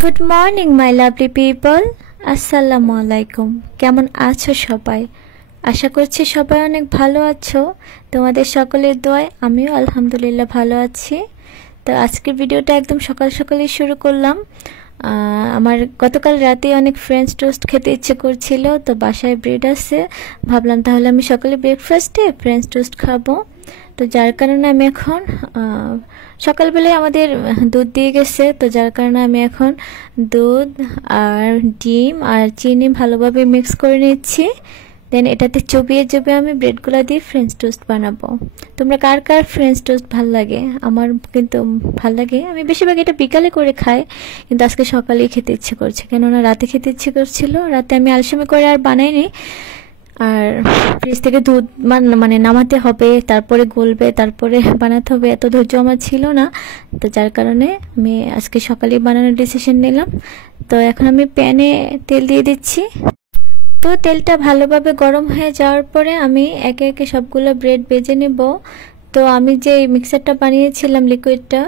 Good morning my lovely people, আসসালামু আলাইকুম। কেমন আছো সবাই? আশা করছি সবাই অনেক ভালো আছো। তোমাদের সকলের দোয়ায় আমিও আলহামদুলিল্লাহ ভালো আছি। তো আজকের ভিডিওটা একদম সকাল সকালই শুরু করলাম। আমার গতকাল রাতে অনেক ফ্রেঞ্চ টোস্ট খেতে ইচ্ছে করছিল, তো বাসায় ব্রেড আছে, ভাবলাম তাহলে আমি সকালে ব্রেকফাস্টে ফ্রেঞ্চ টোস্ট খাবো। তো যার কারণে আমি এখন সকালবেলায় আমাদের দুধ দিয়ে গেছে, তো যার কারণে আমি এখন দুধ আর ডিম আর চিনি ভালোভাবে মিক্স করে নিচ্ছি। দেন এটাতে চুবিয়ে চুবিয়ে আমি ব্রেডগুলো দিয়ে ফ্রেঞ্চ টোস্ট বানাবো। তোমরা কার কার ফ্রেঞ্চ টোস্ট ভাল লাগে? আমার কিন্তু ভাল লাগে। আমি বেশিরভাগ এটা বিকালে করে খাই, কিন্তু আজকে সকালেই খেতে ইচ্ছে করছে, কেননা রাতে খেতে ইচ্ছে করছিল। রাতে আমি আলসেমি করে আর বানাইনি। আর ফ্রিজ থেকে দুধ মানে নামাতে হবে, তারপরে গলবে, তারপরে বানাতে হবে, এত ধৈর্য আমার ছিল না। তো যার কারণে আমি আজকে সকালেই বানানোর ডিসিশন নিলাম। তো এখন আমি প্যানে তেল দিয়ে দিচ্ছি। তো তেলটা ভালোভাবে গরম হয়ে যাওয়ার পরে আমি একে একে সবগুলো ব্রেড ভেজে নেব। তো আমি যে মিক্সারটা বানিয়েছিলাম লিকুইডটা,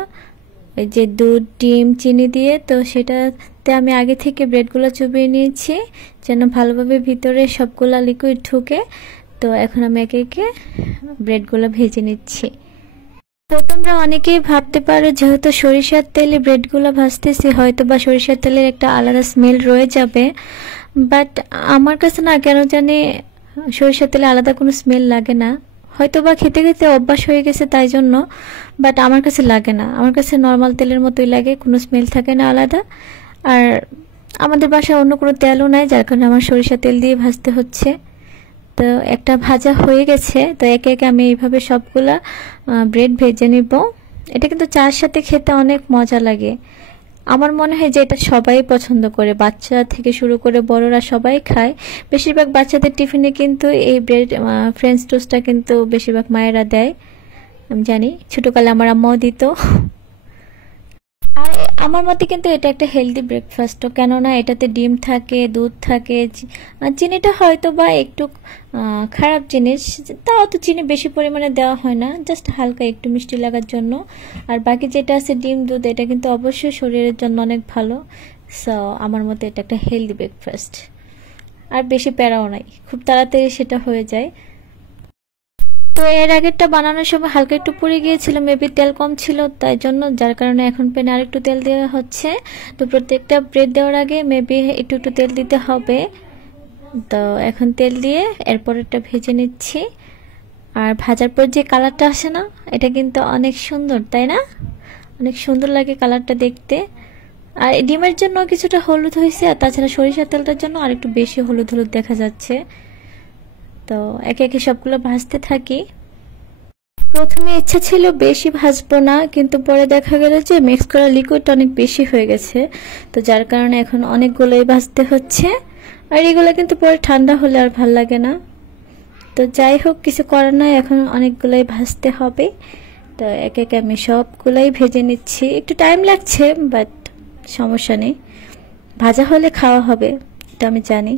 ওই যে দুধ ডিম চিনি দিয়ে, তো সেটাতে আমি আগে থেকে ব্রেডগুলো চুবিয়ে নিয়েছি যেন ভালোভাবে ভিতরে সবগুলা লিকুইড ঢুকে। তো এখন আমি একে একে ব্রেডগুলো ভেজে নিচ্ছি। তো তোমরা অনেকেই ভাবতে পারো যেহেতু সরিষার তেলে ব্রেডগুলো ভাজতেছি, হয়তো বা সরিষার তেলের একটা আলাদা স্মেল রয়ে যাবে, বাট আমার কাছে না কেন জানি সরিষার তেলে আলাদা কোনো স্মেল লাগে না। হয়তো বা খেতে খেতে অভ্যাস হয়ে গেছে তাই জন্য, বাট আমার কাছে লাগে না। আমার কাছে নর্মাল তেলের মতোই লাগে, কোনো স্মেল থাকে না আলাদা। আর আমাদের বাসায় অন্য কোনো তেলও নাই, যার কারণে আমার সরিষা তেল দিয়ে ভাজতে হচ্ছে। তো একটা ভাজা হয়ে গেছে, তো একে একে আমি এইভাবে সবগুলা ব্রেড ভেজে নিব। এটা কিন্তু চার সাথে খেতে অনেক মজা লাগে। আমার মনে হয় যে এটা সবাই পছন্দ করে, বাচ্চা থেকে শুরু করে বড়রা সবাই খায়। বেশিরভাগ বাচ্চাদের টিফিনে কিন্তু এই ব্রেড ফ্রেঞ্চ টোস্টটা কিন্তু বেশিরভাগ মায়েরা দেয়। আমি জানি ছোটকালে আমার আম্মাও দিত। আর আমার মতে কিন্তু এটা একটা হেলদি ব্রেকফাস্টও, কেননা এটাতে ডিম থাকে, দুধ থাকে। চিনিটা হয়তো বা একটু খারাপ জিনিস, তাও তো চিনি বেশি পরিমাণে দেওয়া হয় না, জাস্ট হালকা একটু মিষ্টি লাগার জন্য। আর বাকি যেটা আছে ডিম দুধ, এটা কিন্তু অবশ্যই শরীরের জন্য অনেক ভালো। সো আমার মতে এটা একটা হেলদি ব্রেকফাস্ট, আর বেশি প্যারাও নাই, খুব তাড়াতাড়ি সেটা হয়ে যায়। তো এর আগেরটা বানানোর সময় হালকা একটু পুড়ে গিয়েছিল, মেবি তেল কম ছিল তাই জন্য, যার কারণে এখন প্যানে আর একটু তেল দেওয়া হচ্ছে। তো প্রত্যেকটা ব্রেড দেওয়ার আগে মেবি একটু একটু তেল দিতে হবে। তো এখন তেল দিয়ে এরপর এটা ভেজে নিচ্ছি। আর ভাজার পর যে কালারটা আসে না, এটা কিন্তু অনেক সুন্দর, তাই না? অনেক সুন্দর লাগে কালারটা দেখতে। আর ডিমের জন্য কিছুটা হলুদ হয়েছে, আর তাছাড়া সরিষার তেলটার জন্য আর একটু বেশি হলুদ হলুদ দেখা যাচ্ছে। তো একে একে সবগুলো ভাজতে থাকি। প্রথমে ইচ্ছা ছিল বেশি ভাজবো না, কিন্তু পরে দেখা গেল যে মিক্স করা লিকুইডটা অনেক বেশি হয়ে গেছে, তো যার কারণে এখন অনেকগুলোই ভাজতে হচ্ছে। আর এগুলো কিন্তু পরে ঠান্ডা হলে আর ভাল লাগে না। তো যাই হোক, কিছু করার নাই, এখন অনেকগুলোই ভাজতে হবে। তো একে একে আমি সবগুলোই ভেজে নিচ্ছি। একটু টাইম লাগছে, বাট সমস্যা নেই, ভাজা হলে খাওয়া হবে, এটা আমি জানি।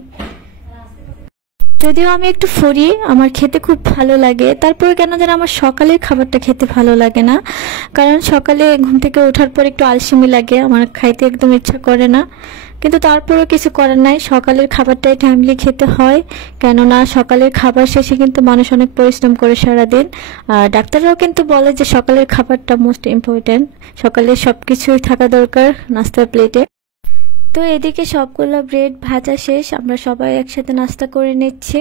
যদিও আমি একটু ফুরি, আমার খেতে খুব ভালো লাগে, তারপরে কেন যেন আমার সকালের খাবারটা খেতে ভালো লাগে না, কারণ সকালে ঘুম থেকে ওঠার পর একটু আলসেমি লাগে, আমার খাইতে একদম ইচ্ছা করে না। কিন্তু তারপরেও কিছু করার নাই, সকালের খাবারটাই টাইমলি খেতে হয়, কেননা সকালের খাবার শেষে কিন্তু মানুষ অনেক পরিশ্রম করে সারাদিন। আর ডাক্তাররাও কিন্তু বলে যে সকালের খাবারটা মোস্ট ইম্পর্টেন্ট, সকালে সবকিছুই থাকা দরকার নাস্তার প্লেটে। তো এদিকে সবগুলো ব্রেড ভাজা শেষ, আমরা সবাই একসাথে নাস্তা করে নিচ্ছি।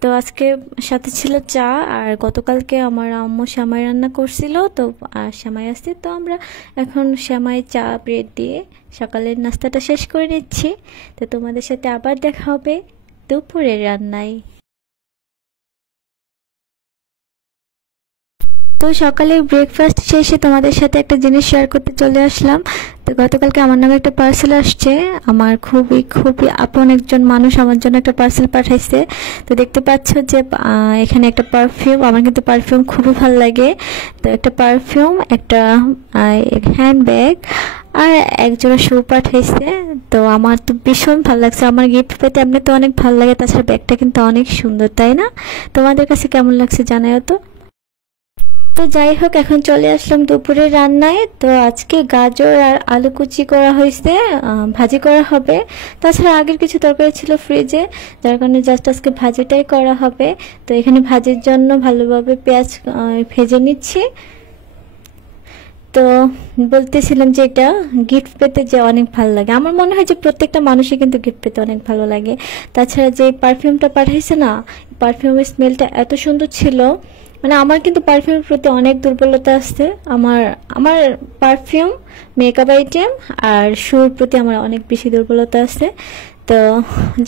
তো আজকে সাথে ছিল চা, আর গতকালকে আমার আম্মু সেমাই রান্না করছিল, তো সেমাই আসছে, তো আমরা এখন সেমাই চা ব্রেড দিয়ে সকালের নাস্তাটা শেষ করে নিচ্ছি। তো তোমাদের সাথে আবার দেখা হবে দুপুরের রান্নায়। তো সকালে ব্রেকফাস্ট শেষে তোমাদের সাথে একটা জিনিস শেয়ার করতে চলে আসলাম। তো গতকালকে আমার নামে একটা পার্সেল আসছে, আমার খুবই খুবই আপন একজন মানুষ আমার জন্য একটা পার্সেল পাঠাইছে। তো দেখতে পাচ্ছ যে এখানে একটা পারফিউম, আমার কিন্তু পারফিউম খুবই ভালো লাগে। তো একটা পারফিউম, একটা হ্যান্ডব্যাগ আর একজোড়া শু পাঠাইছে। তো আমার তো ভীষণ ভালো লাগছে, আমার গিফট পেতে এমনি তো অনেক ভালো লাগে, তাছাড়া ব্যাগটা কিন্তু অনেক সুন্দর, তাই না? তোমাদের কাছে কেমন লাগছে জানাও তো। তো তো যাই হোক, এখন চলে আসলাম দুপুরের রান্নায়। তো আজকে গাজর আর আলু কুচি করা হয়েছে, ভাজি করা হবে। তাছাড়া আগের কিছু তরকারি ছিল ফ্রিজে, যার কারণে জাস্ট আজকে ভাজিটাই করা হবে। তো এখানে ভাজির জন্য ভালোভাবে পেঁয়াজ ভেজে নিচ্ছি। তো বলতেছিলাম যে এটা গিফট পেতে যে অনেক ভালো লাগে। আমার মনে হয় যে প্রত্যেকটা মানুষই কিন্তু গিফট পেতে অনেক ভালো লাগে। তাছাড়া যে পারফিউমটা পাঠাইছে না, পারফিউমের স্মেলটা এত সুন্দর ছিল। মানে আমার কিন্তু পারফিউমের প্রতি অনেক দুর্বলতা আছে। আমার আমার পারফিউম, মেকআপ আইটেম আর শুর প্রতি আমার অনেক বেশি দুর্বলতা আছে। তো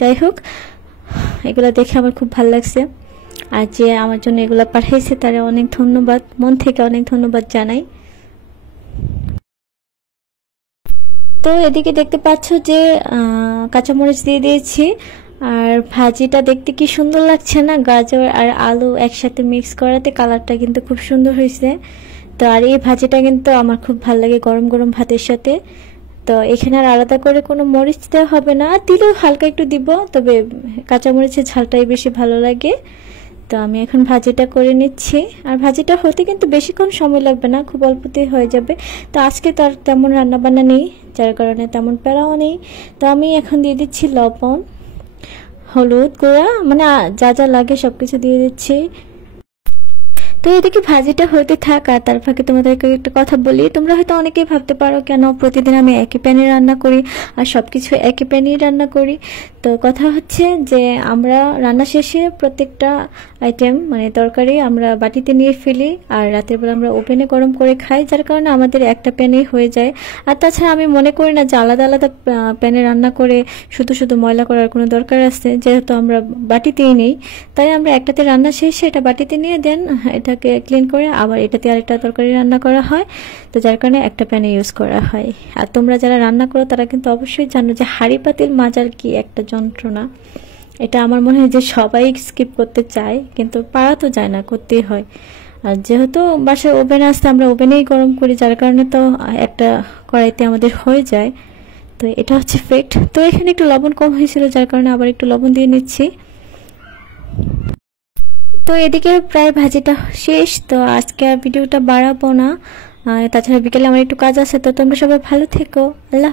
যাই হোক, এগুলো দেখে আমার খুব ভালো লাগছে। আর যে আমার জন্য এগুলো পাঠাইছে তারা অনেক ধন্যবাদ, মন থেকে অনেক ধন্যবাদ জানাই। তো এদিকে দেখতে পাচ্ছ যে কাঁচামরিচ দিয়ে দিয়েছি। আর ভাজিটা দেখতে কি সুন্দর লাগছে না, গাজর আর আলু একসাথে মিক্স করাতে কালারটা কিন্তু খুব সুন্দর হয়েছে। তো আর এই ভাজিটা কিন্তু আমার খুব ভালো লাগে গরম গরম ভাতের সাথে। তো এখানে আর আলাদা করে কোনো মরিচ দেওয়া হবে না, দিলেও হালকা একটু দিব, তবে কাঁচামরিচের ঝালটাই বেশি ভালো লাগে। তো আমি এখন ভাজিটা করে নিচ্ছি। আর ভাজিটা হতে কিন্তু বেশিক্ষণ সময় লাগবে না, খুব অল্পতেই হয়ে যাবে। তো আজকে তো আর তেমন রান্নাবান্না নেই, যার কারণে তেমন প্যারাও নেই। তো আমি এখন দিয়ে দিচ্ছি লবণ, হলুদ গুঁড়া, মানে যা যা লাগে সবকিছু দিয়ে দিচ্ছি। তো এদিকে ভাজিটা হতে থাক, আর তার ফাঁকে তোমাদেরকে একটা কথা বলি। তোমরা হয়তো অনেকেই ভাবতে পারো কেন প্রতিদিন আমি একই প্যানে রান্না করি আর সবকিছু একই প্যানেই রান্না করি। তো কথা হচ্ছে যে আমরা রান্না শেষে প্রত্যেকটা আইটেম মানে তরকারি আমরা বাটিতে নিয়ে ফেলি, আর রাতের বেলা আমরা ওভেনে গরম করে খাই, যার কারণে আমাদের একটা প্যানেই হয়ে যায়। আর তাছাড়া আমি মনে করি না যে আলাদা আলাদা প্যানে রান্না করে শুধু শুধু ময়লা করার কোনো দরকার আছে, যেহেতু আমরা বাটিতেই নেই। তাই আমরা একটাতে রান্না শেষে এটা বাটিতে নিয়ে দেন এটাকে ক্লিন করে আবার এটাতে আরেকটা তরকারি রান্না করা হয়। তো যার কারণে একটা প্যানে ইউজ করা হয়। আর তোমরা যারা রান্না করো তারা কিন্তু অবশ্যই জানো যে হাঁড়ি পাতিল মাজার কি একটা যন্ত্রণা। এটা আমার মনে হয় যে সবাই স্কিপ করতে চায়, কিন্তু পারা তো যায় না, করতেই হয়। আর যেহেতু বাসায় ওভেন আসতে আমরা ওভেনেই গরম করি, যার কারণে তো একটা কড়াইতে আমাদের হয়ে যায়। তো এটা হচ্ছে ফ্যাক্ট। তো এখানে একটু লবণ কম হয়েছিল, যার কারণে আবার একটু লবণ দিয়ে নিচ্ছি। তো এদিকে প্রায় ভাজিটা শেষ। তো আজকে আর ভিডিওটা বাড়াবো না, তাছাড়া বিকেলে আমার একটু কাজ আছে। তো তোমরা সবাই ভালো থেকো, আল্লাহ।